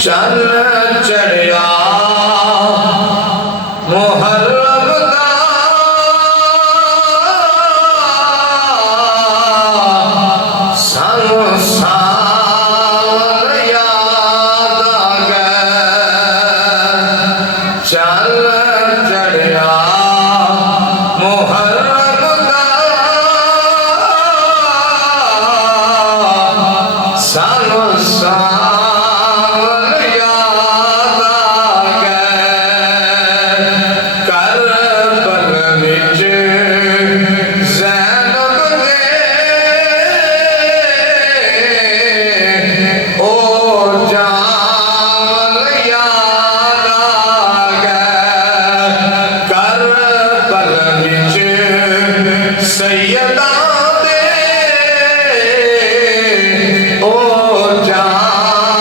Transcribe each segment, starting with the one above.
چل چڑھیا محرم دا سانو سال یاد آ گئے چل چڑھیا محرم دا سانو سال یاد آ گئے کربل وچ زینب دے او جان یاد آ گئے کربل وچ سیدہ دے او جان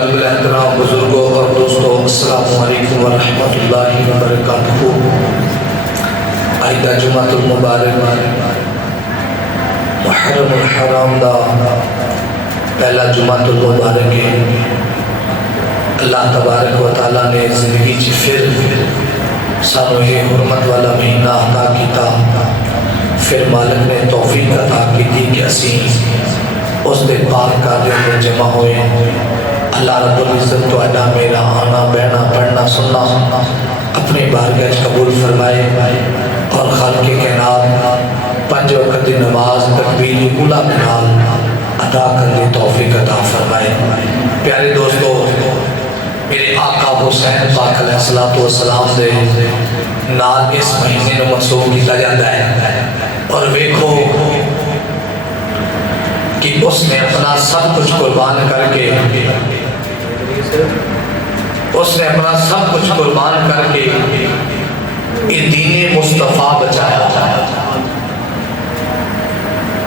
قابل احترام بزرگوں اور دوستوں، السلام علیکم ورحمۃ اللہ وبرکاتہ۔ آئندہ جمعہ المبارک محرم الحرام دا پہلا جمعہ المبارک ہے۔ اللہ تبارک و تعالیٰ نے زندگی چی پھر سانو یہ حرمت والا مہینہ عطا کیتا، پھر مالک نے توفیق عطا کی تھی کہ اسی اس دے پاک کا دن جمع ہوئے۔ اللہ رب العزت تو اڈا میرا آنا بہنا پڑھنا سننا اپنی بارگاہ قبول فرمائے اور خالق کائنات 5 وقت دی نماز تکبیر اولا بنال ادا کرنے توفیق عطا فرمائے۔ پیارے دوستو، میرے آقا حسین پاک علیہ السلام دے نال اس مہینے نو منسوب کیتا جاتا ہے، اور ویکھو کہ اس نے اپنا سب کچھ قربان کر کے یہ دین مصطفیٰ بچایا،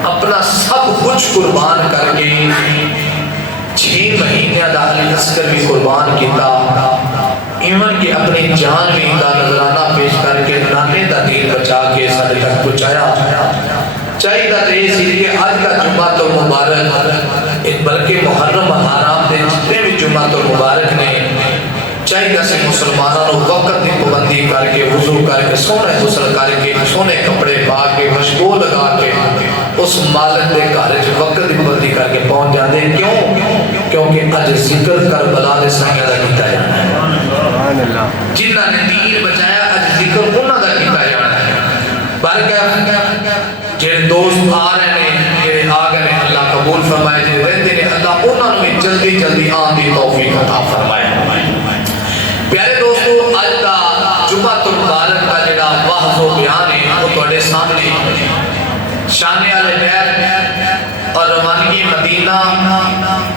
اپنا سب کچھ قربان کر کے 6 مہینے دا علی اصغر بھی قربان کیتا، ایون کہ اپنی جان بھی دا نظرانہ پیش کر کے نانے دا دین بچا کے سارے تک پہنچایا۔ چاہیے دا سی کہ آج کا جمعہ تو مبارک بلکہ محرم حرام دے جتنے بھی جمعہ تو مبارک نے چاہیے سے مسلمانوں وقت کی پابندی کر کے وضو کر کے سونے غسل کر کے سونے کپڑے پا کے مشغول لگا کے اس مالک دے گھر وقت کی پابندی کر کے پہنچ جاتے ہیں۔ کیوں؟ کیونکہ اج ذکر کربلا دے سائیاں دا کیتا جانا ہے، جنہاں نے دین بچایا اج ذکر انہاں دا کیتا جانا ہے۔ بلکہ جن دوست آ رہے ہیں جڑے آ گئے اللہ قبول فرمائے، جڑے رہتے ہیں اللہ انہاں نوں جلدی جلدی آن دی توفیق عطا فرمائے۔ پیارے دوستو، اج دا جمعہ المبارک کا جڑا واضح و بیان ہے وہ تواڈے سامنے شان علی بیت اور روانگی مدینہ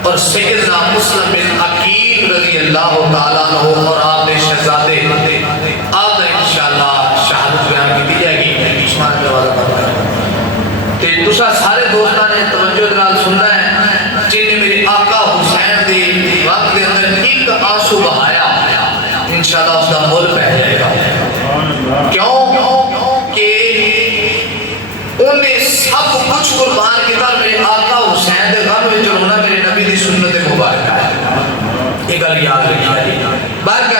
اور سیدنا مسلم بن عقیل رضی اللہ تعالیٰ عنہ اور آپ نے شہزادے آپ انشاءاللہ شہادت بیان کی جائے گی۔ عثمان جواد بات کر تے دوسرا سارے دوستاں نے توجہ نال سننا ہے، جن نے میرے آقا حسین دے وقت دے اندر ایک آنسو بہایا انشاءاللہ اس کا مول پہ جائے گا۔ کیوں کہ انہوں نے سب کچھ قربان کیتا، میرے آقا حسین دے غم وچ رونا میرے نبی دی سنت مبارکہ ہے۔ یہ گل یاد رکھیے، بلکہ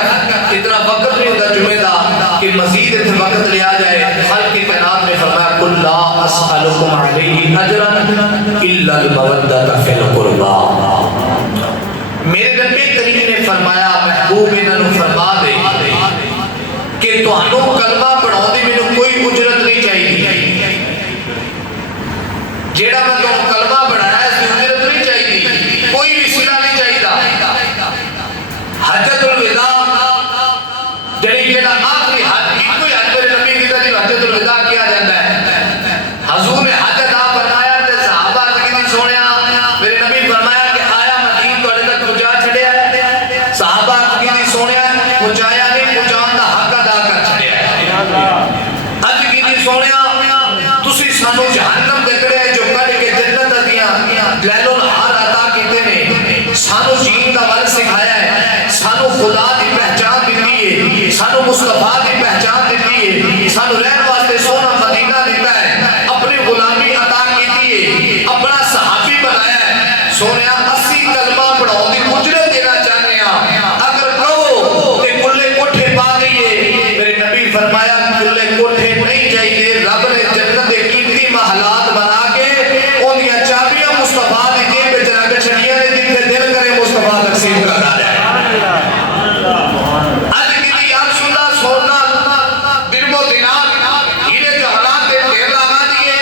اتنا وقت نہیں ہوتا جمعہ دا کہ مزید اتنا وقت لیا جائے۔ خالق کائنات نے فرمایا قل لا اسألکم علیہ اجرا الا المودۃ فی القربى۔ میرے نبی کریم نے فرمایا محبوب انہوں فرما دے کہ تہانوں کلمہ پڑھاؤ دی مینوں کوئی اجرت نہیں چاہیے، جیڑا میں تہانوں کلمہ پڑھایا اس کی اجرت نہیں چاہیے، کوئی بھی صلہ نہیں چاہیے۔ حجۃ الوداع جڑی جڑا آخری حج کوئی حج میرے نبی کی طرف حجۃ الوداع کیا جاتا ہے، حضور نے حج ادا فرمایا تے صحابہ نے سنیا، میرے نبی فرمایا کہ آیا مدین تواڈے تک پہنچا چھڑیا ہے، صحابہ نے سنیا پہنچایا نہیں، پہنچان دا حق ادا کر چھڑیا ہے۔ اج کی سنیا تسی سانو جہنم دے کڑے جو کڈ کے جنت دیاں لیل النہار عطا کیتے نے، سانو جین دا ول سکھایا ہے، سانو خدا دی پہچان دیتی ہے، سانو مصطفیٰ دی پہچان دیتی ہے، سانو رہن واسطے سونا مدینہ دیتا ہے، اپنی غلامی عطا کیتی ہے، اپنا صحابی بنایا ہے۔ سونیا اسی کلمہ پڑھاؤ دی اجرت دینا چاہتے ہیں، اگر کہو کہ کلے کوٹھے پا گئیے، میرے نبی فرمایا کلے کوٹھے نہیں چاہیے، رب نے جنت کے قیمتی محلات بنا کے ان کی چابیاں مصطفیٰ دی جیب وچ رکھ چھڑیاں نے، جن تے دل کرے مصطفیٰ تقسیم کرنا ہے۔ اج کی یاد سننا سونا دن و دینار ہیرے جہانات دے ڈھیر لگا دیے۔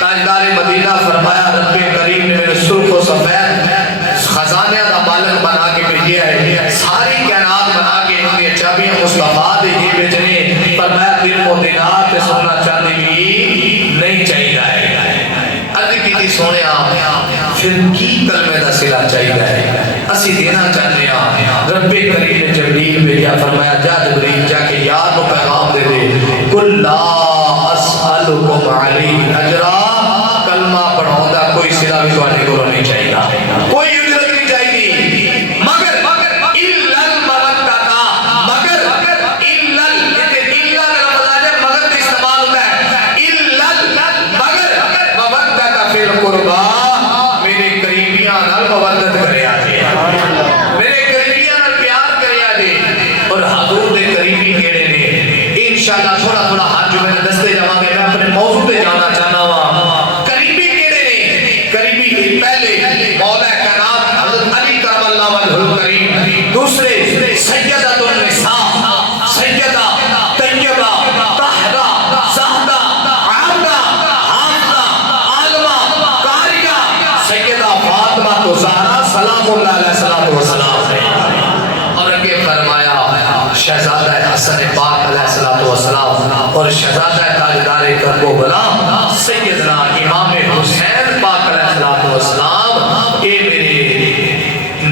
تاجدار مدینہ فرمایا رب کریم نے میرے سرخ و سفید خزانے دا مالک بنا کے بھیجیا ہے، ساری کائنات بنا کے ان کی چابیاں مصطفیٰ دی جیب وچ نے، فرمایا دن و دینار تے سونا چاندی بھی نہیں چاہیے۔ اج کی سونیا پھر کی کلمے دا صلہ چاہیے، اسی دینا چاہتے ہیں۔ رب کریم نے جبریل بھیجا، فرمایا جا جبریل جا کے یار کو پیغام دے دے قل لا اسألکم علیہ اجرا، کلمہ پڑھاؤں دا کوئی صلہ بھی تواڈے کولوں نہیں چاہیے، کوئی اجرت نہیں چاہیے، مگر مودت کرے آجے میرے قریبیاں نال پیار کرے آجے اور حضور دے قریبی کیڑے نے انشاءاللہ تھوڑا تھوڑا ہاتھ جو میں نے دستے جمع گئے میں اپنے موضوع پہ جانا چاہنا ہوا قریبی کیڑے نے قریبی پہلے مولا کائنات حضرت علی کرم اللہ وجہہ الکریم دوسرے سیدۃ النساء سیدہ طیبہ طاہرہ زاہدہ عامرہ حافظہ عالمہ قاریہ سیدہ فاطمہ تو زہرا سلام اللہ علیہ الصلوۃ والسلام اور اگے فرمایا شہزادہ حسن پاک علیہ الصلوۃ والسلام اور شہزادہ تاجدار کربلا سیدنا امام حسین پاک علیہ الصلوۃ والسلام یہ میرے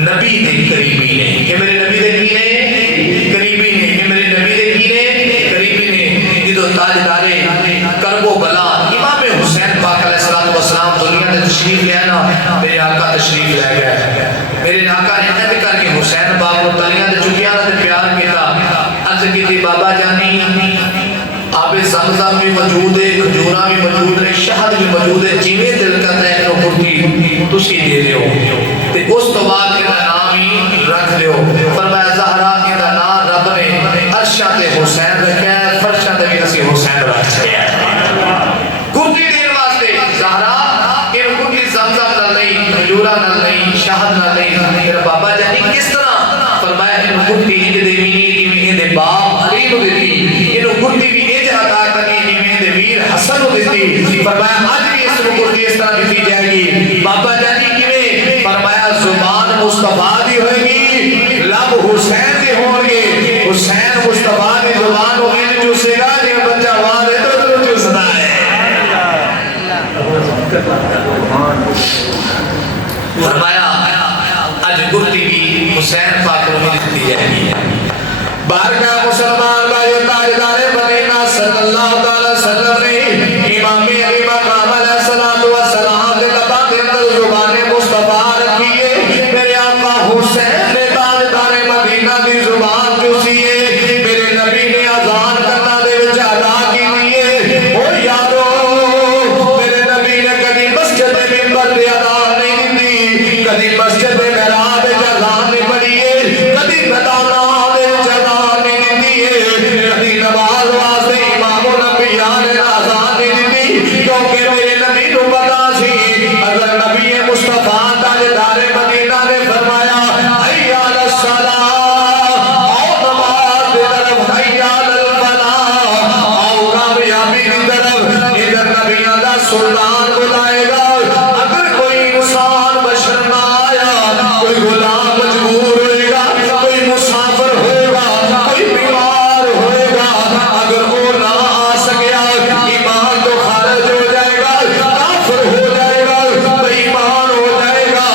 نبی دے قریبی نے یہ میرے نبی دے کی نے قریبی نے یہ میرے نبی دے کی نے قریبی نے جدو تاجدار کربلا امام حسین پاک علیہ الصلوۃ والسلام دنیا میں تشریف لے آنا میرے آقا تشریف لے گئے میرے آقا نے کہتے کر کے حسین پاک کو تلیاں دے چکیاں دے پیار کیتا عرض کی تھی بابا جانی آب زمزم بھی موجود ہے کھجورا بھی موجود ہے شہد بھی موجود ہے جیویں دل کا ہے تو پھٹی تسی دے دیو تے اس تو بعد ان کا نام ہی رکھ دیو فرمایا زہرا ان کا نام رب نے عرشاں تے حسین رکھا ہے فرشاں تے بھی اسی حسین رکھ چھڑیا کتی دین واسطے زہرا ان کتی زمزم نہ نہیں کھجورا نہ نہیں شہد نہ نہیں میرا بابا جانی کس طرح فرمایا ان کتی انج دے وینی جویں ان دے باپ علی نو دتی ان کتی بھی انج عطا کرنی جویں ان دے ویر حسن نو دتی فرمایا اج بھی اس کو کتی اس طرح دتی جائے گی بابا جانی کیویں فرمایا زبان مصطفی دی ہوئے گی لب حسین دے ہون گے حسین مصطفی دی زبان ہوگی جو سگا جے بچہ وہاں دے تو چوسنا ہے فرمایا اج گرتی بھی حسین پاک کو ملتی جائے گی بارگاہ مسلمان بھائی تاجدار مدینہ صلی اللہ تعالی وسلم نے امام علی مقام علیہ الصلوۃ والسلام کے لباں کے اندر زبان مصطفی رکھی ہے میرے آقا حسین نے تاجدار مدینہ دی زبان چوسی ہے میرے نبی نے اذان کرنا دے وچ ادا کی ہے او یارو میرے نبی نے کبھی مسجد منبر پہ اذان نہیں دی کبھی مسجد محراب وچ اذان نہیں پڑھی ہے کبھی بدانا وچ اذان نہیں دی ہے کبھی نماز واسطے امام الانبیاء نے اذان نہیں دی کیونکہ میرے نبی کو پتہ سی اگر نبی مصطفی تاجدار مدینہ نے فرمایا حی علی الصلاۃ او نماز کی طرف حی علی الفلاح او کامیابی کی طرف ادھر نبیوں دا سلطان بلائے گا اگر کوئی انسان بشر نہ آیا کوئی غلام مجبور ہوئے گا کوئی مسافر ہوئے گا کوئی بیمار ہوئے گا اگر وہ نہ آ سکیا ایمان تو خارج ہو جائے گا کافر ہو جائے گا بے ایمان ہو جائے گا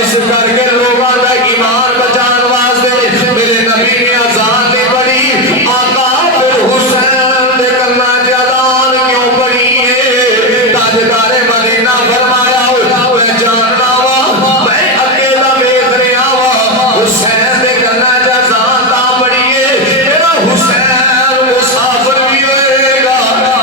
اس کر کے لوگوں کا ایمان بچان واسطے میرے نبی نے اذان نہیں پڑھی آقا پھر حسین دے کلمہ اذان کیوں پڑھی ہے تاجدار مدینہ فرمایا میں جاننا وا میں اکیلا دیکھ رہا وا حسین دے کلمہ اذان تا پڑھی ہے میرا حسین مسافر بھی ہوئے گا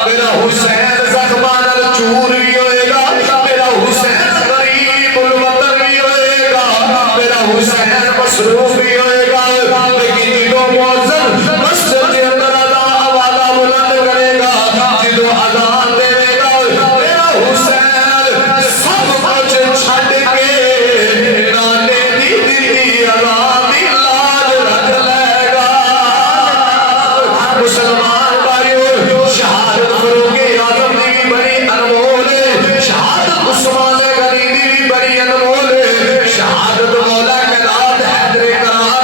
میرا حسین زخماں نال چور بھی ہوئے گا میرا حسین غریب الوطن بھی ہوئے گا میرا حسین مصروف بھی ہوئے گا لیکن جدو مؤذن مسجد کے اندر آواز بلند کرے گا جدو اذان دے گا میرا حسین سب کچھ چھڈ کے نانے دی دلی اذان دی لاج رکھ لے گا مسلمان بھائیو شہادت فاروق اعظم دی بھی بڑی انمول ہے شہادت عثمان غنی دی بھی بڑی انمول ہے شہادت مولا کائنات حیدر کرام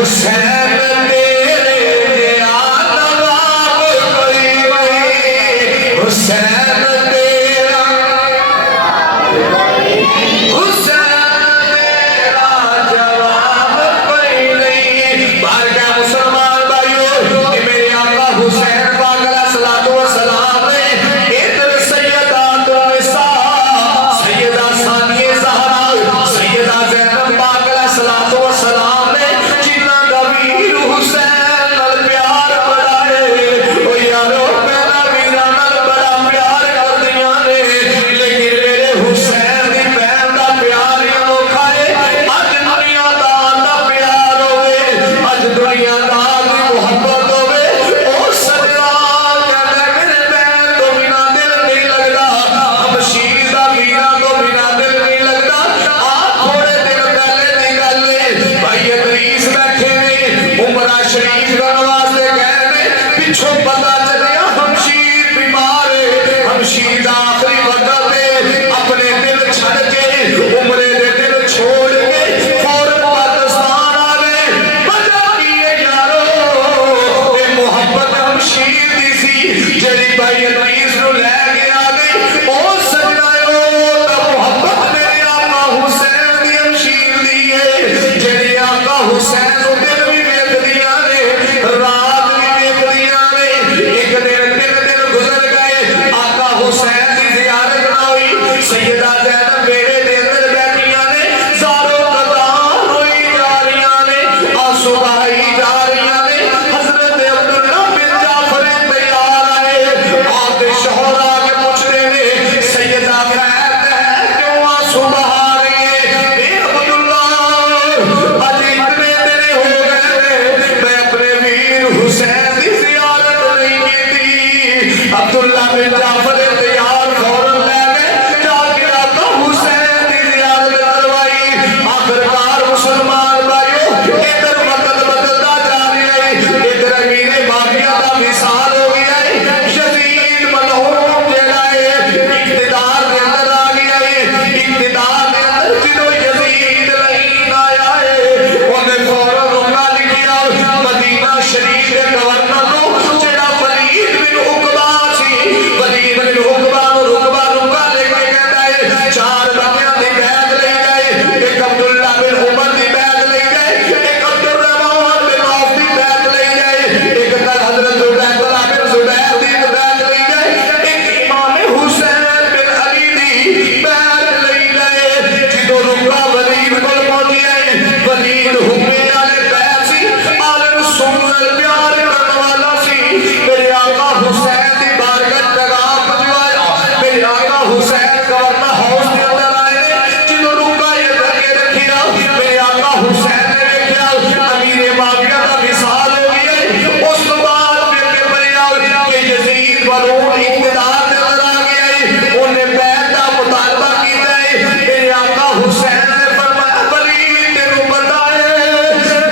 حسین تیرے جیا نواب کوئی نہیں حسین تیرا جواب کوئی نہیں باہر کیا مسلمان بھائیو کہ میرے آقا حسین پاک علیہ الصلوۃ والسلام نے ادھر سیدہ النساء سیدہ ثانیہ زہرا سیدہ زینب پاک علیہ الصلوۃ والسلام نے جنہ دا ویر حسین نال پیار بڑھائے او یارو پہلا ویراں نال بڑا پیار کردیاں نے لیکن میرے حسین دی بہن دا پیار انوکھا ہے اج دنیا دا پیار ہوے اج دنیا دا محبت ہوے او سجنا کہندا میرے بہن تو بنا دل نہیں لگدا حبشیر دا ویراں تو بنا دل نہیں لگدا آ تھوڑے دن پہلے دی گل ہے بھائی ادریس بیٹھے نے عمرہ شریف کرن واسطے گئے نے پچھوں پتہ چلیا حبشیر بیمار ہے حبشیر دا آخری وقت ہے اپنے دل چھڑ کے عمرے دے دل چھوڑ کے فوراً پاکستان آ گئے وجہ کی ہے یارو اے محبت حبشیر دی سی جڑی بھائی ادریس نو لے کے آ گئی او سجنا دا محبت میرے آقا حسین دی حبشیر دی ہے جڑی آقا حسین نو دل بھی ویکھدیاں نے رات بھی ویکھدیاں نے ایک دن تین گزر گئے آقا حسین دی زیارت نہ ہوئی سیدہ زینب میرے دل اندر بیٹھیاں نے زارو قدام ہوئی جا رہیاں نے آنسو بہائی جا رہیاں نے حضرت عبداللہ بن جعفر تیار آئے آپ شوہر آگے پوچھتے نے سیدہ کہتے ہیں کیوں آنسو بہا رہی ہے اے عبداللہ آج اتنے دن ہو گئے میں اپنے ویر حسین دی زیارت نہیں کی تھی عبداللہ بن جعفر تیار فوراً لے گئے جا کے آقا حسین دی زیارت کروائی آخرکار مسلمان بھائیو ادھر وقت بدلتا جا رہا ہے ادھر امیر معاویہ دا مثال ہو گیا ہے یزید ملعون جیڑا ہے اقتدار دے اندر آ گیا ہے اقتدار دے اندر جدو یزید لعین آیا ہے انہیں فوراً روکا لکھیا مدینہ شریف کے گورنر نو جیڑا ولید بن عقبہ سی ولید بن عقبہ نو رکبہ لے کے کہتا ہے چار بندیاں دی بیعت لے گئے ایک عبداللہ بن عمر دی بیعت لے گئے ایک عبدالرحمن بن عوف دی بیعت لے گئے ایک تر حضرت عبیداللہ بن زبیر دی بیعت لے گئے ایک امام حسین بن علی دی بیعت لے گئے جدو رکبہ ولید کول پہنچیا ہے ولید حکمے والے بیعت سی عالم سنت پیار کرنے والا سی میرے آقا حسین دی بارگاہ پیغام پہنچوایا میرے آقا حسین گورنر ہاؤس کے اندر آئے نے جنہوں رکا یہ دھکے رکھیا میرے آقا حسین نے دیکھا امیر معاویہ کا مثال ہو گیا ہے اس کے بعد پھر بنیا کہ یزید ملعون اقتدار کے اندر آ گیا ہے انہیں بیعت کا مطالبہ کیتا ہے میرے آقا حسین نے فرمایا ولید تینوں پتہ ہے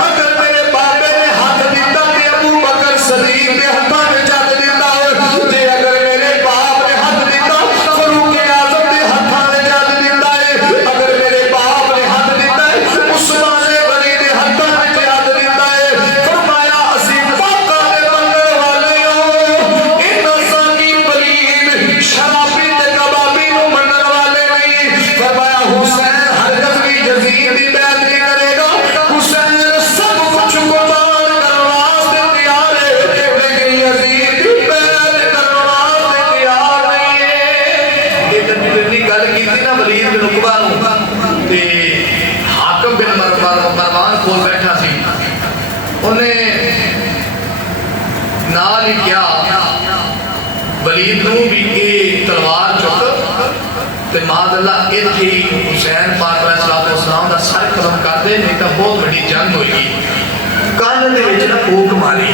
اگر میرے بابے نے ہاتھ دیتا کہ ابو بکر صدیق نے ہاتھاں میں جد دیتا ہے اگر میرے باپ نے ہاتھ دیتا فاروق اعظم نے ہاتھاں میں جد دیتا ہے اگر میرے باپ نے ہاتھ دیتا ہے عثمان غنی نے ہاتھاں میں جد دیتا ہے فرمایا اسی پاکاں دے منگل والے ہو انہاں ساکی ولید شرابی تے کبابی نو منگل والے نہیں فرمایا حسین ہرگز بھی یزید دی بیعت نہیں کرے گا حسین سب کچھ قربان کرنے واسطے تیار ہے لیکن یزید دی بیعت کرنے واسطے تیار نہیں ہے یہ تنی گل کیتی نا ولید بن عقبہ نو تے حاکم بن مروان کول بیٹھا سی انہیں نال ہی کیا ولید نو بھی ایک تلوار چک تے معاذ اللہ ایتھے حسین پاک علیہ الصلوۃ والسلام دا سر قلم کر دے نہیں تا بہت بڑی جنگ ہوئی کان دے وچ نہ پھوک ماری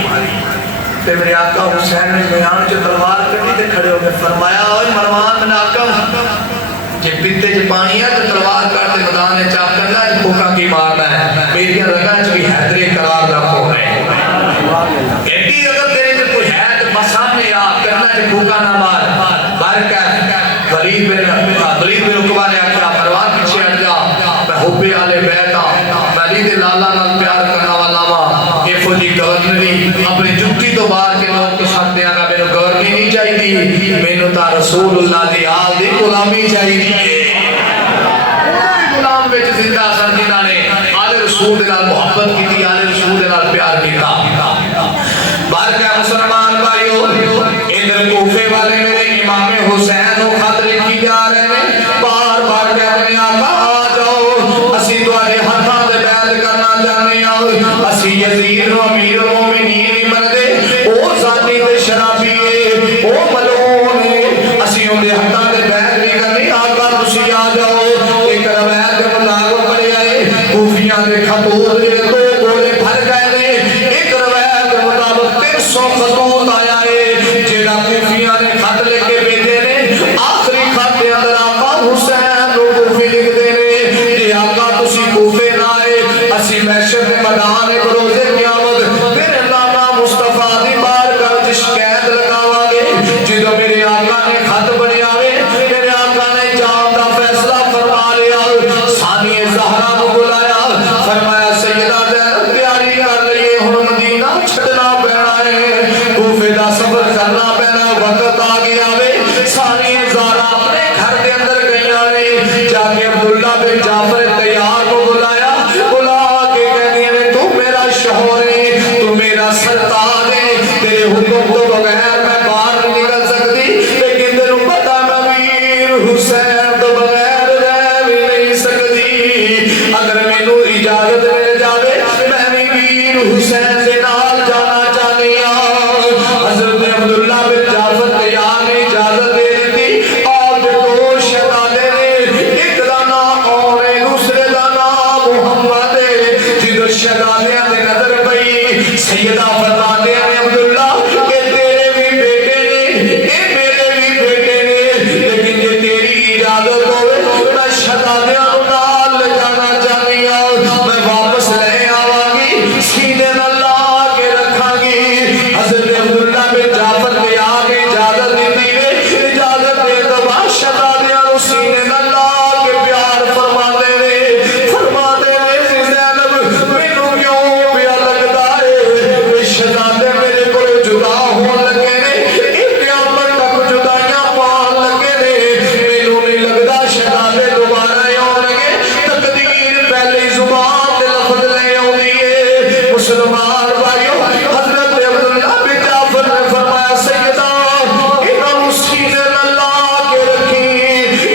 تے میرے آقا حسین نے میدان چ تلوار کڈی تے کھڑے ہو کے فرمایا اوے مروان بن حاکم جے پیتے چ پانی ہے تے تلوار کر تے میدان وچ چاپ کرنا ہے پھوکا کی مارنا ہے میری رگاں چ بھی حیدر قرار دا ہو رہے ایڈی اگر تیرے تے کوئی ہے تے بس سامنے آ کرنا تے پھوکا نہ مار برکت ولید بن عقبہ نے آخیا مروان پیچھے ہٹ جا میں حب آل بیت ہاں میں علی دے لالا نال پیار کرنا والا وا دیکھو جی گورنری اپنی جتی تو باہر کے لوگ تو ساتھ دیا گا میرے گورنری نہیں چاہیے میں تا رسول اللہ دی آل دی غلامی چاہیے غلام بچ زندہ سن جنہاں نے آل رسول دے نال محبت کی تھی آل رسول دے نال پیار کیتا باہر کے مسلمان بھائیو ادھر کوفے والے میرے امام حسین و خط لکھی جا رہے ہیں بار بار کہتے ہیں آقا آ جاؤ اسی دوارے ہاتھاں دے بیعت کرنا چاہنے آؤ اسی یزید و امیر المومنین مردے او ذاتی دے شرابیے او ملعون ہے اسی ان دے ہاتھاں دے بیعت بھی کرنی آقا تسی آ جاؤ ایک روایت دے مطابق پڑے آئے کوفیاں دے خطوط دے دو گھوڑے بھر گئے نے ایک روایت دے مطابق 300 خطوط آیا ہے جیڑا کوفیاں نے خط لے کے بھیجے نے آخری خط دے اندر آقا حسین نو کوفی لکھ دے نے جی آقا تسی کوفے نہ آئے اسی محشر دے میدان ایک روزے قیامت میرے نانا مصطفیٰ دی بار کا شکایت لگاوا گے جدو میرے آقا نے خط بنیا وے میرے آقا نے جان دا فیصلہ فرما لیا ثانی زہرا کو بلایا فرمایا سیدہ زینب تیاری کر لئیے ہن مدینہ چھڑنا پینا ہے کوفے دا سفر کرنا پینا وقت آ گیا وے ثانی زہرا اپنے گھر دے اندر گئیاں نے جا کے عبداللہ بن جعفر تیار کو بلایا بلا کے کہنے میں تو میرا شوہر ہے تو میرا سرتاج ہے تیرے حکم تو بغیر میں باہر نہیں نکل سکتی لیکن تیرے پتہ نبیر حسین تو بغیر رہ بھی نہیں سکتی اگر میں نو اجازت مل جاوے میں بھی ویر حسین سے نال جانا چاہنی حضرت عبداللہ بن جعفر تیار نے اجازت دے دیتی آپ دو شہزادے نے ایک دا نام اور دوسرے دا نام محمد جدو شہزادیاں دے نظر پئی سیدہ فرماتے ہیں عبداللہ کہ تیرے بھی بیٹے نے اے میرے بھی بیٹے نے لیکن یہ تیری اجازت ہوئے میں شہزادیاں نال لے جانا چاہنی میں واپس لے آواں گی سینے نہ لا کے رکھاں گی حضرت عبداللہ بن جعفر کے آگے اجازت دیتی ہے اجازت دے تو شہزادیاں نو سینے نہ لا کے پیار فرما دے زینب مینوں کیوں پیا لگدا ہے شہزادے میرے کو جدا ہون لگے نے قیامت تک جدائیاں پان لگے نے مینوں نہیں لگدا شہزادے دوبارہ آن گے تقدیر پہلے زبان دے لفظ لے آؤندی ہے مسلمان بھائیو حضرت عبداللہ بن جعفر نے فرمایا سیدہ انہاں نوں سینے نہ لا کے رکھی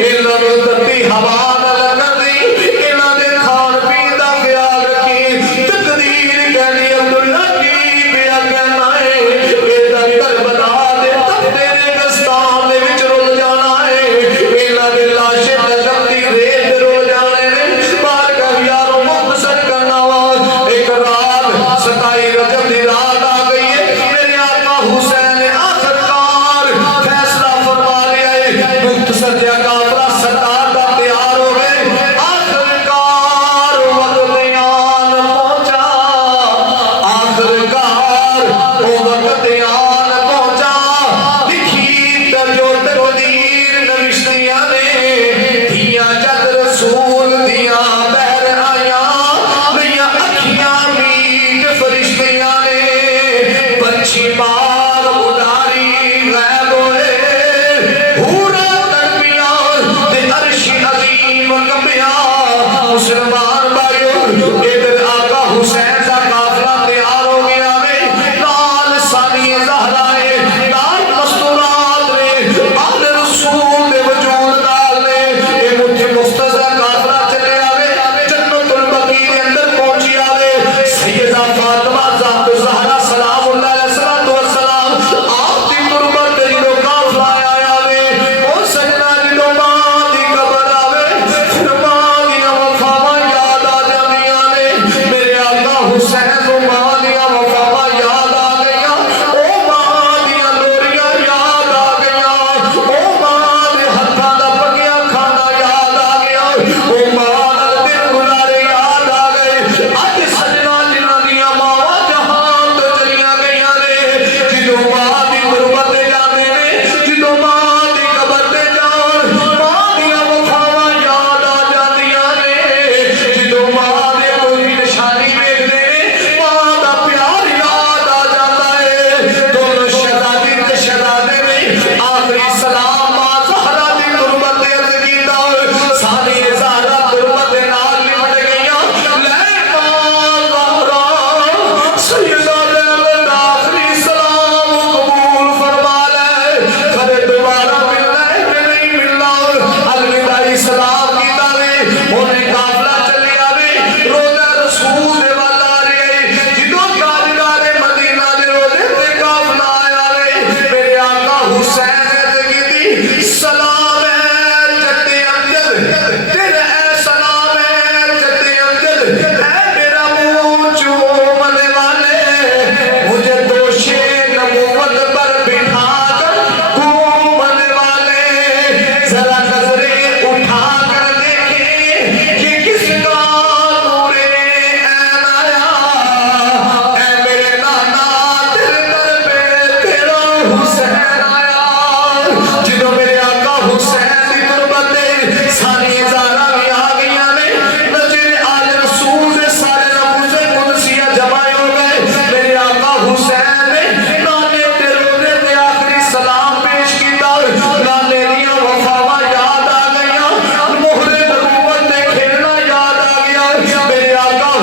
انہاں نوں تتی ہوا نہ لگن دی انہاں دے کھان پین دا خیال رکھی تقدیر کہنی عبداللہ کی پیا کہنا ہے اے دا کربلا دے تپتے دے دستان دے وچ رول جانا ہے انہاں دے لاشے لگن دی ریت دے رول جانے نے بار کر یارو مختصر کرنا وا ایک رات 27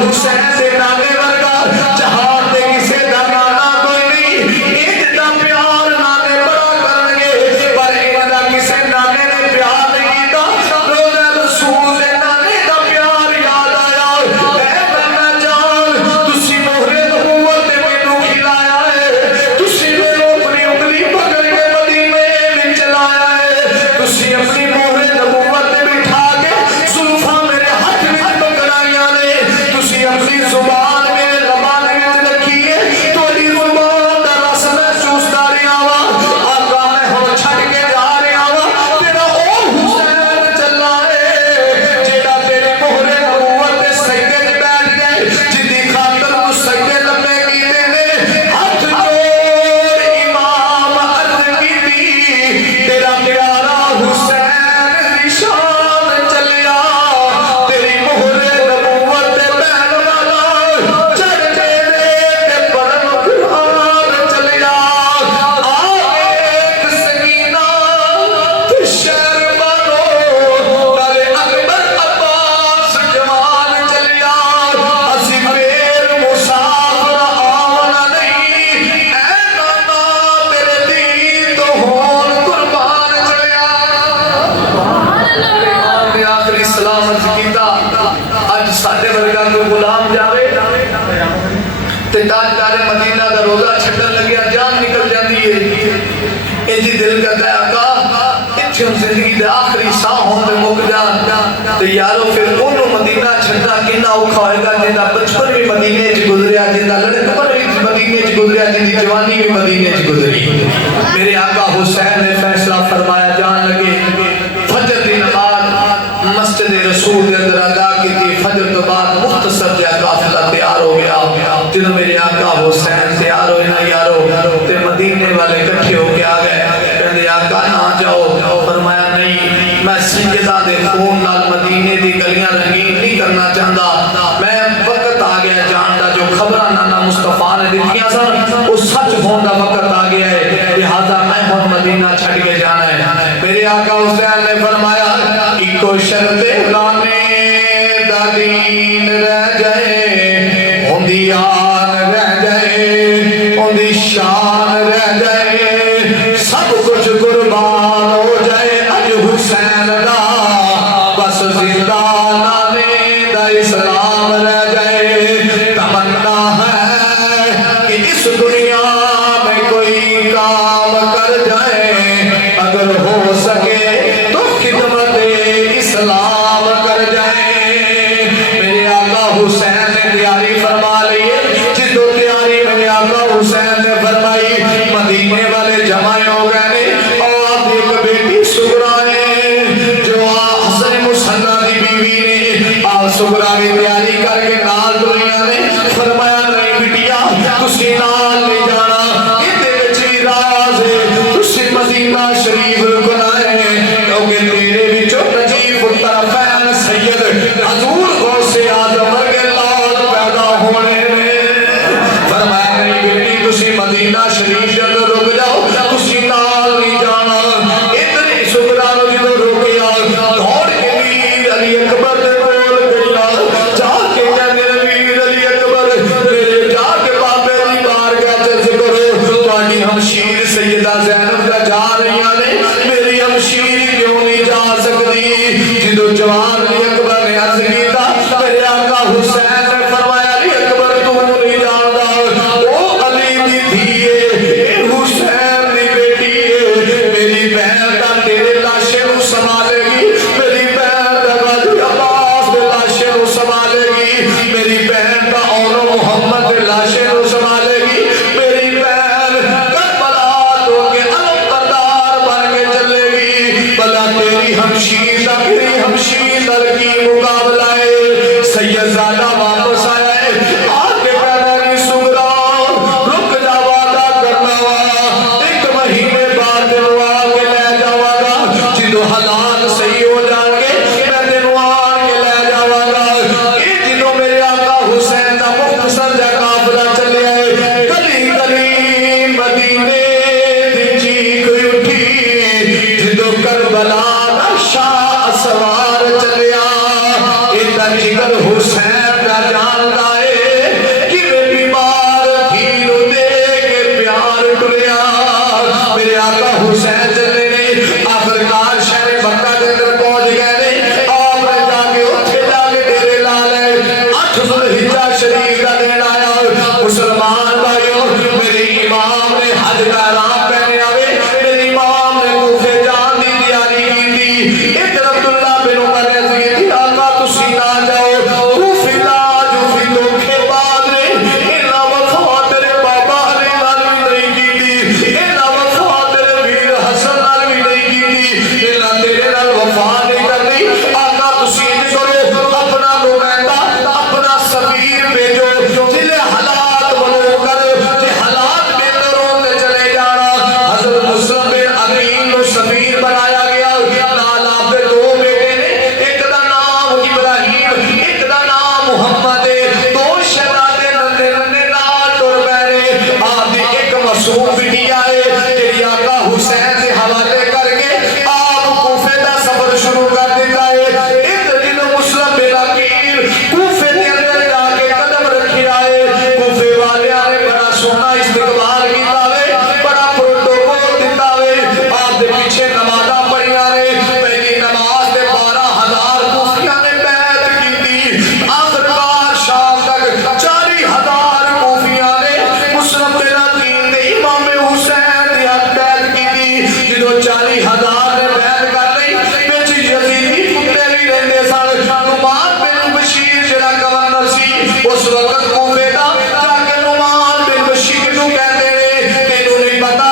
حسین دے نانے ورگا جہان دے کسے دا نانا کوئی نہیں اتنا پیار نانے بڑا کرنگے پر اینا کسے نانے نے پیار نہیں دا روزہ رسول دے نانے دا پیار یاد آیا اے بنا جان تسی مہر نبوت دے مینوں کھلایا ہے تسی مینوں اپنی انگلی پکڑ کے مدینے میں چلایا ہے تسی اپنی مہر نبوت دے بٹھا کے زلفاں میرے ہاتھ میں پکڑائیاں نے تسی اپنی زبان میرے لبان میں رکھی ہے توڑی زبان دا رس میں چوستا رہا ہوا آقا میں ہو چھڑ کے جا رہا ہوا تیرا او حسین چلا ہے جیڑا تیرے مہر نبوت دے سجدے میں بیٹھ گئے جدی خاطر وہ سجدے لمبے کیتے نے ہاتھ جوڑ امام عرض کی دی تیرا پیارا حسین دی شان چلیا تیری مہر نبوت دے بہن والا چڑھ کے دے پرم قرآن چلیا آئے سکینہ تے شہر بانو بل اکبر عباس جوان چلیا اسی پیر مسافر آونا نہیں اے نانا تیرے دین تو ہون قربان چلیا امام نے آخری سلام عرض کیتا اج ساڈے ورگا کوئی غلام جاوے تے تاجدار مدینہ دا روزہ چھڈن لگیا جان نکل جاندی ہے انجی دل کرتا ہے آقا اتھے ہم زندگی دے آخری ساں ہوں دے مک جان تے یارو پھر انہوں مدینہ چھڈنا کنا اوکھا ہوئے گا جیندہ بچپن بھی مدینے چ گزریا جیندہ لڑکپن بھی مدینے چ گزریا جیندی جوانی بھی مدینے چ گزری میرے آقا حسین نے فیصلہ فرمایا جان لگے فجر دی نماز مسجد رسول دے اندر ادا کی تھی فجر تو بعد مختصر جا قافلہ تیار ہو گیا جنہوں میرے آقا حسین تیار ہوئے نا یارو تے مدینے والے کٹھے ہو کے آگئے کہنے آقا نہ جاؤ فرمایا نہیں میں سیدہ دے خون نال مدینے دی گلیاں رنگین نہیں کرنا چاہتا میں وقت آ گیا جانتا جو خبرہ نانا مصطفیٰ نے دیکھیا سن اس سچ ہون دا وقت آ گیا ہے لہذا میں ہون مدینہ چھڑ کے جانا ہے میرے آقا حسین نے فرمایا ایکو شرط لانے دا دین رہ جائے ہوندی آن رہ جائے ہوندی شان رہ جائے سب کچھ قربان ہو جائے اج حسین دا بس زندہ لانے دا اسلام رہ جائے تمنا ہے کہ اس دنیا میں کوئی کام کر جائے اگر ہو سکے تو خدمت اسلام کر جائے میرے آقا حسین نے تیاری فرما لی جس دو تیاری میرے آقا حسین نے فرمائی مدینے والے جمع ہو گئے اور آپ ایک بیٹی سغرا ہے جو حسن مسنہ دی بیوی نے آپ سغرا کی تیاری کر کے نال دنیا نے فرمایا نہیں بٹیا تسی نال نہیں جانا یہ بچی راز ہے تسی مدینہ شریف رکنا ہے کیونکہ تیرے بچو نجیب الطرفین سید حضور غوث آدم کے لال پیدا ہونے فرمایا نہیں بیٹی تسی مدینہ شریف جب رک جاؤ تسی نال نہیں جانا اتنی سکرانو جدو رکیا دوڑ کے ویر علی اکبر دے بول گیا جا کے جنگل ویر علی اکبر میرے جا کے بابے دی بار گیا چرچ کرو توانی ہمشیر سیدہ زینب کا جا رہی آنے میری ہمشیر کیوں نہیں جا سکتی جدو جوان علی اکبر نے عرض کیتا میرے آقا حسین نے فرمایا علی اکبر تو نہیں جاندا او علی دی دھیے اے حسین دی بیٹی ہے میری بہن کا تیرے لاشے نو سنبھالے گی میری بہن کا غازی عباس دے لاشے نو سنبھالے گی میری بہن کا اور محمد دے لاشے نو سنبھالے گی میری بہن کربلا تو کے علم بردار بن کے چلے گی بلا تیری ہمشیر دا میری ہمشیر در کی مقابلہ ہے سید زادہ واپس آیا ہے آگے پیدا نہیں سگرا رک جا وعدہ کرنا وا ایک مہینے بعد دنوں آگے لے جاوا گا جدو حلال صحیح ہو جائیں گے میں دنوں آگے لے جاوا گا یہ جنوں میرے آقا حسین دا مختصر جا قافلہ چلے آئے گلی گلی مدینے دی چیخ اٹھی جدو کربلا دا شاہ سوار چلیا ادھر جگر حسین دا دینا آیا مسلمان بھائیوں میرے امام نے حج کا احرام پہنے آوے میرے امام نے کوفے جان دی تیاری کی تھی ادھر عبداللہ بن عمر رضی تھی آقا تسی نہ جاؤ کوفے لا جو فی دھوکے بعد نے اینا وفا تیرے بابا علی نال بھی نہیں کی تھی اینا وفا تیرے ویر حسن نال بھی نہیں کی تھی اینا تیرے نال وفا نہیں کرنی آقا تسی کرو اپنا نمائندہ اپنا سفیر بھیجو جلے حالات بنو کر جے حالات بہتر ہوتے چلے جانا حضرت مسلم بن عقیل کو سفیر بنایا گیا نال آپ دے دو بیٹے نے ایک دا نام ابراہیم ایک دا نام محمد دو شہزادے ننے ننے نال ٹر بیٹھے آپ دی ایک معصوم بیٹی آئے تیری آقا حسین سے حوالے کر کے آپ کوفے دا سفر شروع کر دیتا ہے مسلم بن عقیل کوفے کے اندر جا کے قدم رکھی آئے کوفے والے آئے بڑا سونا استقبال کیتا ہے بڑا پروٹوکول دیتا ہے آپ دے پیچھے نمازاں پڑھی آئے پہلی نماز دے 12,000 کوفیاں نے بیعت کی تھی آخرکار شام تک 40,000 کوفیاں نے مسلم بن عقیل دے امام حسین دی بیعت کی تھی جدو 40,000 نے بیعت کر لی بچ یزیدی کتے بھی رہندے سن نعمان بن بشیر جڑا گورنر سی اس وقت کوفے دا جا کے نعمان بن بشیر نو کہندے نے تینوں نہیں پتا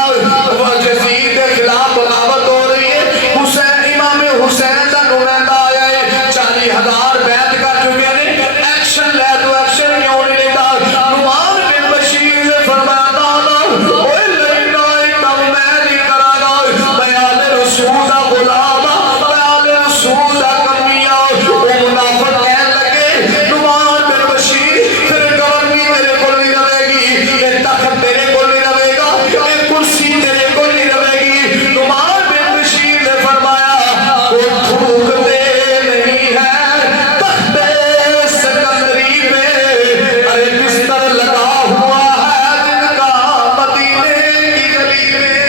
یزید دے خلاف بغاوت ہو رہی ہے حسین امام حسین دا نمائندہ آیا ہے 40,000 بیعت کر چکے نے ایکشن لے تو ایکشن کیوں نہیں لیتا نعمان بن بشیر نے فرمایا اوے لینا کم میں نہیں کراں گا میں آل رسول دا غلام میں آل رسول دا کمیا وہ منافق کہنے لگے نعمان بن بشیر پھر گورنی تیرے کو نہیں رہے گی یہ تخت تیرے کو نہیں رہے گا یہ کرسی تیرے کو نہیں رہے گی نعمان بن بشیر نے فرمایا کوئی تھوکتے نہیں ہے تخت سکندری میں ارے بستر لگا ہوا ہے جن کا مدینے کی گلی میں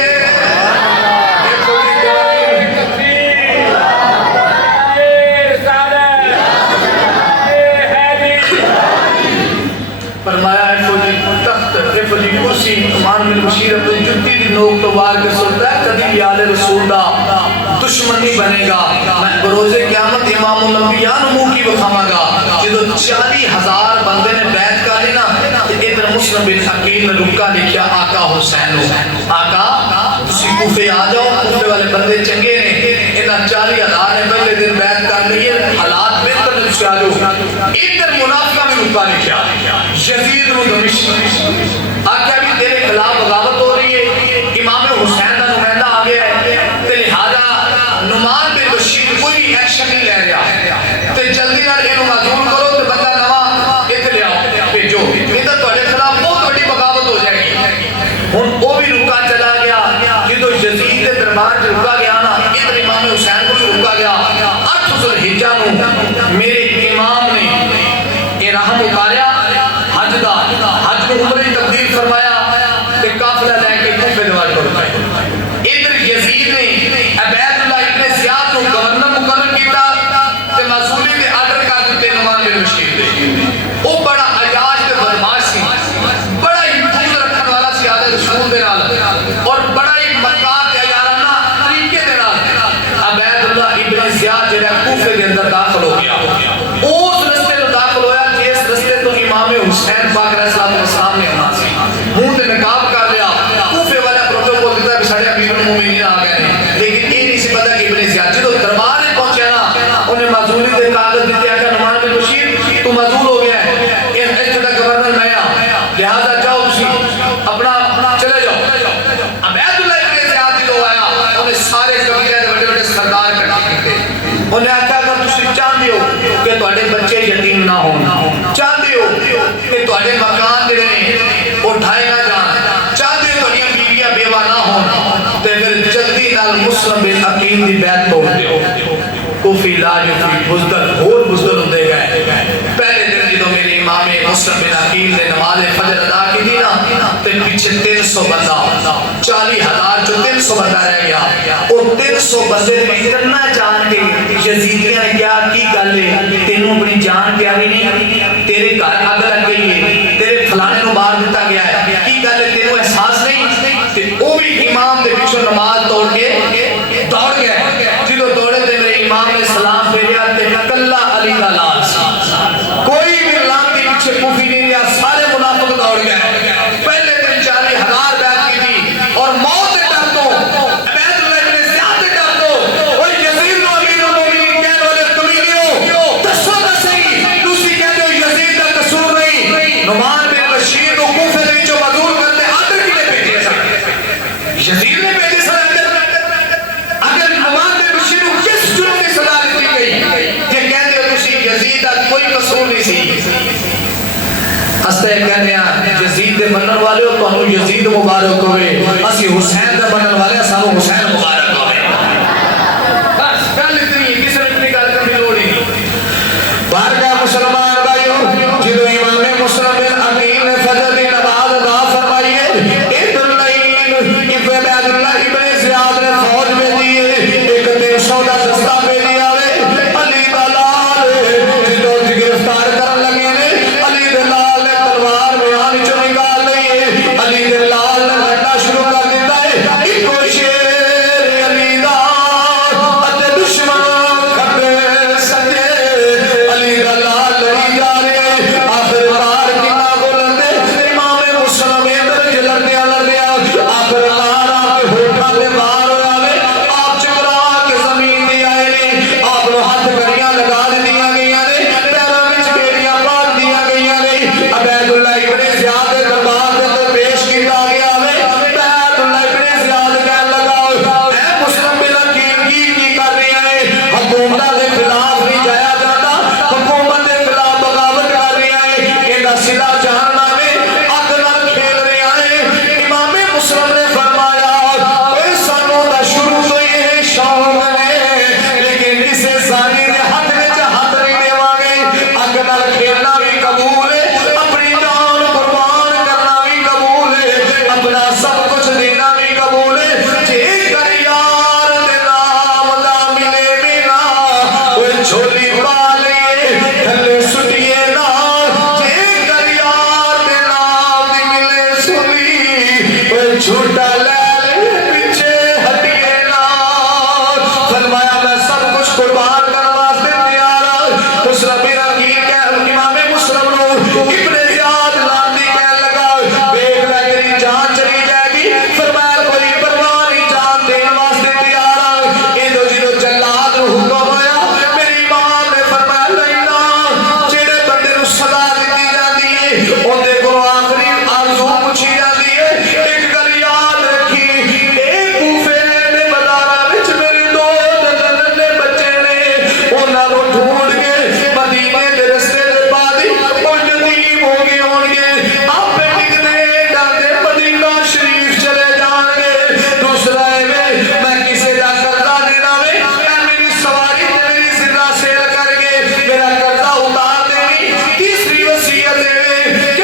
فرمایا ہے فوجی تخت ہے فوجی کرسی نعمان بن بشیر اپنی جتی دی نوک تو وار کے سنتا ہے کدی بھی آل رسول دا دشمن نہیں بنے گا میں بروز قیامت امام الانبیاء نمو کی بخامہ گا جدو 40,000 بندے نے بیعت کا لینا ادھر مسلم بن عقیل نے رکا لکھیا آقا حسین ہو آقا تسی کوفے آ جاؤ کوفے والے بندے چنگے نے انہاں 40,000 نے پہلے دن بیعت کر لیے حالات بہتر نے تسی آ جاؤ ادھر منافقہ میں رکا لکھیا یزید و دمشق آقا بھی تیرے خلاف بغاوت ہو رہی ہے امام حسین کا نمائندہ آ گیا ہے تے لہذا نعمان بن بشیر کوئی ایکشن نہیں لے رہا تے جلدی نال اینو معذور کرو تے بندہ نواں ایتھے لے آؤ بھیجو ادھر تہاڈے خلاف بہت بڑی بغاوت ہو جائے گی ہن او بھی رکا چلا گیا جدو یزید دے دربار وچ رکا گیا نا ادھر امام حسین کو بھی رکا گیا 8 ذو الحجہ نو میرے امام نے یہ رحم اتاریا حج دا حج کو عمرے تبدیل فرمایا تے قافلہ لے کے کوفے دوار ٹر پئے ادھر یزید نے عبید اللہ ابن زیاد کو گورنر مقرر کیتا تے معزولی دے آرڈر کر دیتے نعمان بن بشیر دے او بڑا عیاش تے بدماش سی بڑا ہی نفوذ رکھن والا سی آل رسول دے نال اور بڑا ہی مکار تے عیارانہ طریقے دے نال عبید اللہ ابن زیاد جڑا کوفے دے اندر داخل ہو گیا اس رستے تو داخل ہویا جس رستے تو امام حسین پاک علیہ السلام نے آنا سی منہ تے نقاب کر لیا کوفے والا پروٹوکول دیتا ہے سارے امیر المومنین آ گئے لیکن یہ نہیں سی پتا کہ ابن زیاد جدو دربار میں پہنچا نا انہیں معذوری دے کاغذ دیتے آ کہ نعمان بن بشیر تو معذور ہو گیا ہے یہ چھوٹا گورنر نیا لہذا جاؤ تسی اپنا چلے جاؤ عبید اللہ ابن زیاد جدو آیا انہیں سارے قبیلے دے بڑے بڑے سردار کٹھے کیتے انہیں آخیا اگر تسی چاہتے ہو کہ تواڈے بچے یتیم نہ ہون چاہتے ہو کہ تواڈے مکان جڑے نے وہ ڈھائے نہ جان چاہتے ہو تواڈیاں بیویاں بیوہ نہ ہون تے پھر جلدی نال مسلم بن عقیل دی بیعت توڑ دیو کوفی لا یفی بزدل اور بزدل ہوندے گئے پہلے دن جدو میرے امام مسلم بن عقیل نے نماز فجر ادا کی دی نا تے پیچھے 300 بندہ 40,000 جو 300 بندہ رہ گیا اور 300 بندے میں اتنا جان کے یزیدیاں نے کیا کی گل ہے تینوں اپنی جان پیاری نہیں تیرے گھر اگ لگ گئی ہے مار دیتا گیا ہے کی گل ہے تینوں احساس نہیں تے او بھی امام دے پیچھے نماز توڑ کے دوڑ گیا جدو دوڑے تے میرے امام نے سلام پھیریا تے کلا علی دا لال کوئی بھی لام کے پیچھے کوفی نہیں رہا سارے منافق دوڑ گئے پہلے دن 40,000 بیعت کی تھی اور موت کے ڈر تو عبید اللہ ابن زیاد کے ڈر تو اوے یزید نو امیر المومنین کہنے والے کمیلیو دسو نہ صحیح تسی کہتے ہو یزید کا قصور نہیں نعمان بن بشیر کو کوفے دے وچوں مدعو کرتے آدر کی نے بھیجے سن یزید نے بھیجے سن اگر نعمان بن بشیر کو کس جرم کی سزا دی گئی یہ کہتے ہو تسی یزید کا کوئی قصور نہیں سی استے کہنے ہیں یزید دے منن والے ہو تو یزید مبارک ہوئے اسی حسین دے منن والے سانو حسین مبارک ہوئے بس گل اتنی کسی نے اپنی گل کرنے لوڑ ہی نہیں بارگاہ مسلمان بھائیو جدو امام مسلم بن عقیل نے فجر کی نماز ادا فرمائی ہے ابن عبید اللہ ابن زیاد نے فوج میں دیے ایک 300 کا دستہ میں دیا علی دا لال جدو گرفتار کرن لگے نے علی دے لال نے تلوار میان چوں نکال لی ہے علی دے لال نے لڑنا شروع کر دیتا ہے ایکو شیر علی دا اتے دشمن کھڑے سجے علی دا لال لڑی جا رہے آخر کار کنا بولن دے امام مسلم ادھر لڑدیا لڑدیا آخر کار آ کے ہوٹھاں دے باہر ہویا وے آپ چکرا کے زمین دی آئے نے آپ نو ہاتھ کڑیاں لگا دیا گئیاں نے پیروں وچ بیڑیاں پال دیا گئیاں نے عبید اللہ ابن زیاد کے دربار دے اندر پیش کیتا گیا وے عبید اللہ ابن زیاد کہن لگا اے مسلم بن عقیل کی کر رہے ہیں حکومت دے خلاف نہیں جایا جاتا حکومت دے خلاف بغاوت کر رہے ہیں ایندا سلا جہنم میں اگ نال کھیل رہے ہیں امام مسلم نے فرمایا اے سانو دا شروع تو یہ شوق ہے لیکن کسے زانی دے ہاتھ وچ ہاتھ نہیں دیواں گے اگ نال کھیلنا بھی قبول ہے اپنی جان قربان کرنا بھی قبول ہے اپنا سب کچھ دینا بھی قبول ہے جے کر یار دے نام دا ملے بنا کوئی جھولی پا لئے تھلے سٹیے نا جے کر یار دے نام دی ملے سنی کوئی جھوٹا لے لے پیچھے ہٹیے نا فرمایا میں سب کچھ قربان کرنے واسطے تیار ہوں مسلم بن عقیل کہ امام مسلم نو ابن زیاد لاندی کہنے لگا دیکھ لے تیری جان چلی جائے گی فرمایا کوئی پرواہ نہیں جان دین واسطے تیار ہوں ایدو جدو جلاد نو حکم ہویا میری امام نے فرمایا لینا جڑے بندے نو سزا دیتی جاتی ہے اون دے کو آخری آرزو پوچھی جاتی ہے ایک گل یاد رکھی اے کوفے دے بازاراں وچ میرے دو ننھے بچے نے انہاں نو ڈھونڈ کے مدینے دے رستے دے بعد او یتیم ہو گئے ہون گے آپے ٹکدے ڈردے مدینہ شریف چلے جان گے دوسرا ہے میں کسے دا قرضہ دینا وے اے میری سواری تے میری زندہ سیل کر کے میرا قرضہ اتار دینی تیسری وصیت ہے کہ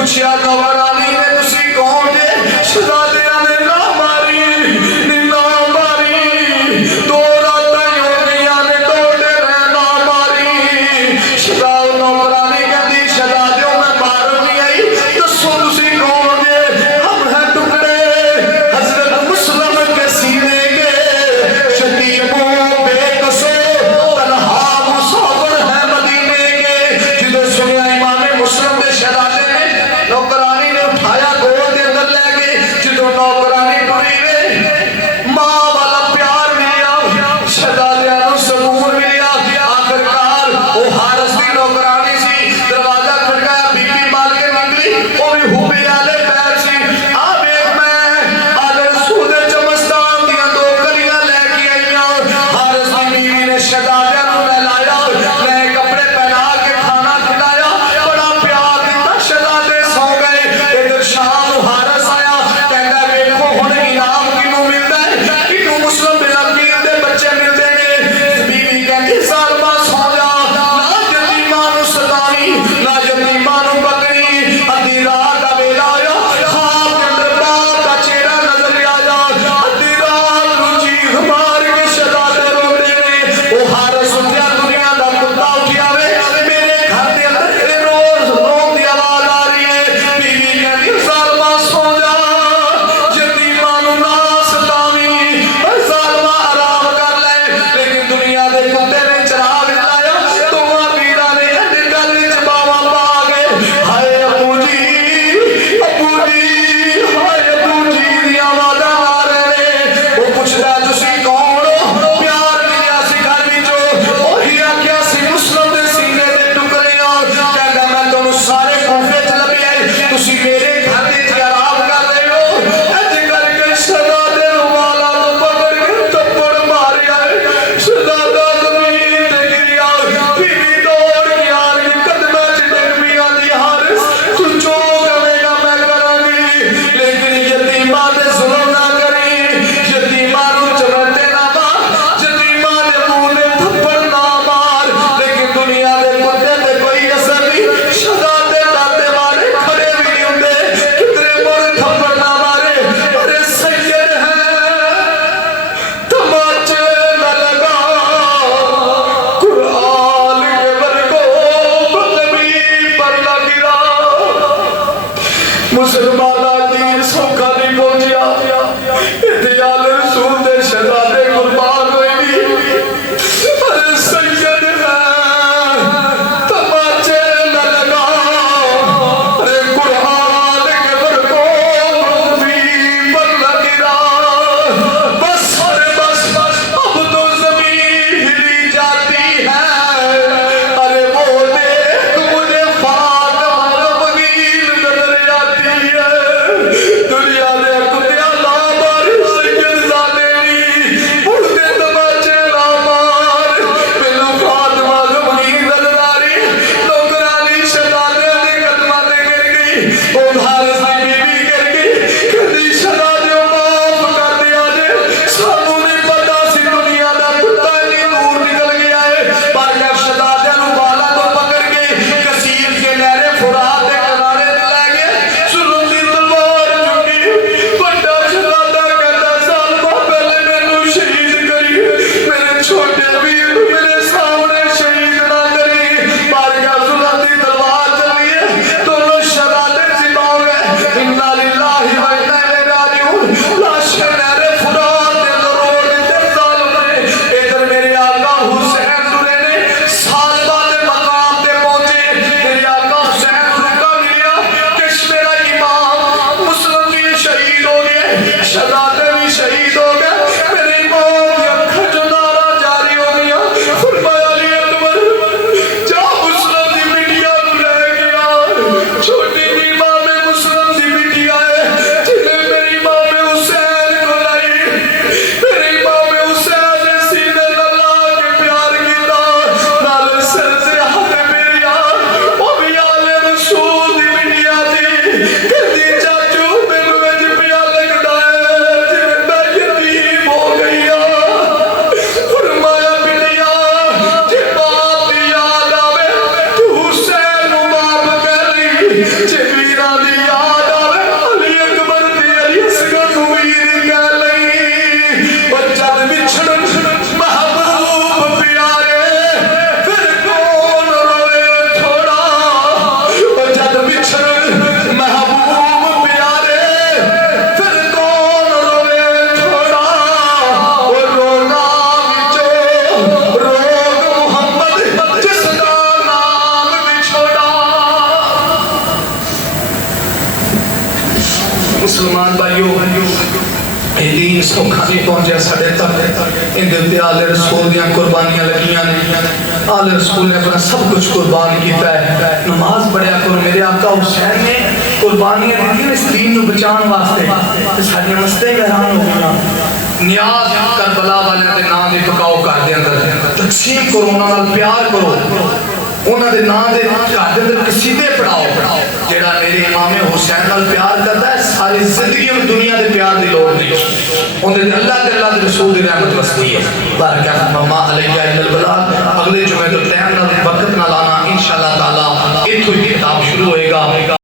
پوچھا نوکرانی نے تسی کون جے؟ شہزادیاں نے نہ ماری نہ ماری، دو راتاں ہو گئیاں نے دوڑتے رہے نہ ماری۔ شہزاد نوکرانی کہتی شہزادیوں میں مار نہیں آئی، دسو تسی کون جے؟ ہم ہیں ٹکڑے حضرت مسلم کے سینے کے، یتیموں بے قصو تنہا مسافر ہیں مدینے کے۔ جدو سنیا امام مسلم دے شہزادے نے نوکرانی نے اٹھایا گود دے اندر لے گئے، جدو نوکرانی ٹری وے ماں والا پیار ملیا، شہزادیاں نو سکون ملیا۔ آخرکار وہ حارس دی نوکرانی سی، دروازہ کھڑکایا، بی بی مال کے نکلی، وہ بھی ہوبی آلے پیر سی۔ آب ایک میں آلے سود چمستان دیا دو کلیاں لے کے آئیاں۔ حارس دی بیوی نے شہزادیاں نو نہلایا، نئے کپڑے پہنا کے کھانا کھلایا، بڑا پیار دیتا، شہزادے سو گئے۔ ادھر شام حارس آیا، کہتا ہے ویکھو ہن انعام کینوں ملدا ہے، کینوں مسلم بن عقیل دے بچے ملدے نے۔ بیوی کہتی ظالما سو جا، نہ یتیماں نو ستائی، نہ یتیماں نو پکڑی۔ ادھی رات دا ویلا آیا، خواب کے اندر باپ دا چہرہ نظر آیا، ادھی رات نو چیخ مار کے شہزادے روندے نے۔ وہ حارس اٹھیا، دنیا دا کتا اٹھیا وے، میرے گھر دے اندر تیرے روز رون دی آواز آ رہی ہے۔ بیوی کہتی ظالما سو جا، یتیماں نو نہ ستاویں، ظالما آرام کر لے۔ لیکن دنیا دے کتے نے چراغ جلایا، دوواں پیراں نے اڈے گل وچ باواں پا گئے۔ ہائے ابو جی، ابو جی، ہائے ابو جی دی آوازاں آ رہے نے۔ وہ پوچھدا تسی کون ہو؟ پیار ملیا سی گھر وچوں، وہی آکھیا سی مسلم دے سینے دے ٹکڑیاں۔ کہندا میں تانوں سارے کوفے چ لبیا، تسی میرے گھر وچ آرام کر رہے ہو۔ اج کر کے شہزادے نو والا نو پکڑ کے تھپڑ ماریا، شہزادہ زمین تے گریا۔ بیوی دوڑ کے آ کے قدماں چ ڈگ پئی، آندی حارس تو جو کرے گا میں کراں گی، لیکن یتیماں تے ظلم نہ کری، یتیماں نو چمٹے نہ مار، یتیماں دے منہ تے تھپڑ نہ مار۔ لیکن دنیا دے کتے تے کوئی اثر نہیں، شہزادے داتے مارے کھڑے بھی نہیں ہوندے، کتنے مڑ تھپڑ نہ مارے۔ ارے سید ہے تماچے نہ لگا، قرآن کے ورگوں بدبی پر نہ گرا۔ مسلمانہ دین سوکھا نہیں پہنچیا، اتیال رسول دے شہزادے قربان ہوئی نہیں۔ ارے سید ہے تماچے نہ لگا، ارے قرآن کے ورگوں بدبی پر نہ گرا۔ بس ارے بس اب تو زمین ہلی جاتی ہے، ارے وہ دیکھ مجھے فاطمہ غمگین نظر آتی ہے۔ مسلمان بھائیو یہ دین سوکھا نہیں پہنچا سڑے تک ان دے آل رسول دیاں قربانیاں لگیاں نے آل رسول نے اپنا سب کچھ قربان کیتا ہے نماز پڑھیا کرو میرے آقا حسین نے قربانیاں دیتی ہیں اس دین نو بچان واسطے ساری مستے گران ہو گیا نیاز کربلا والے دے نام دے پکاؤ کر دے اندر تقسیم کرو انہاں نال پیار کرو انہاں دے نام دے گھر دے اندر قصیدے پڑھاؤ جڑا میرے امام حسین نال پیار کرتا ہے ساری زندگی اور دنیا دے پیار دی لوڑ نہیں انہاں دے اللہ دے رسول دی رحمت وستی ہے بارکہ مما علیہ البلاد اگلے جمعے تو ٹائم نال وقت نال آنا انشاءاللہ تعالی ایتھوں ہی کتاب شروع ہوئے گا